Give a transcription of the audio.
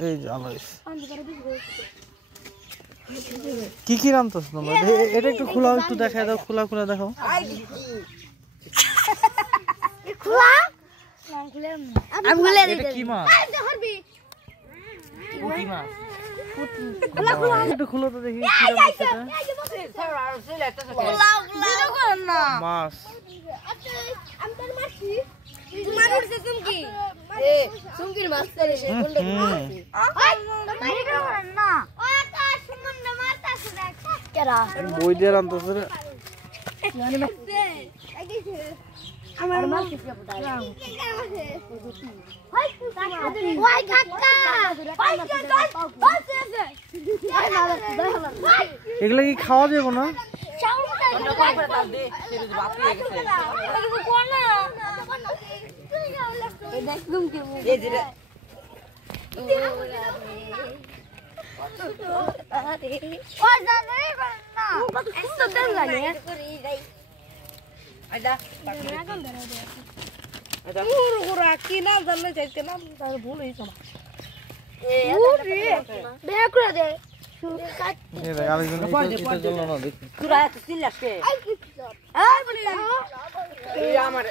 এই যে আলাইস কি কি রান্তাছ তোমরা এটা একটু খোলা একটু দেখায় দাও খোলা খোলা দেখাও খোলা আমি খুলে দিই এটা কি মাছ ধরবি পুঁটি মাছ খোলা খোলা একটু খোলা তো দেখি কি রান্তাছ এটা খোলা খোলা না মাছ আমি তোর মারছি তোমার উঠছে চুমকি এ চুমকির মাছ করে সে কোনটা মারছি মারি করেন না ও কা সুমন মারতাছ দেখ কেরা বই দিয়ে রান্তাছ রে আমার মাছ কি পড়া ওই কাকা ওই এগুলা কি খাওয়া যাবে না কি না জানলে যাইতে না ভুল হয়েছে আমার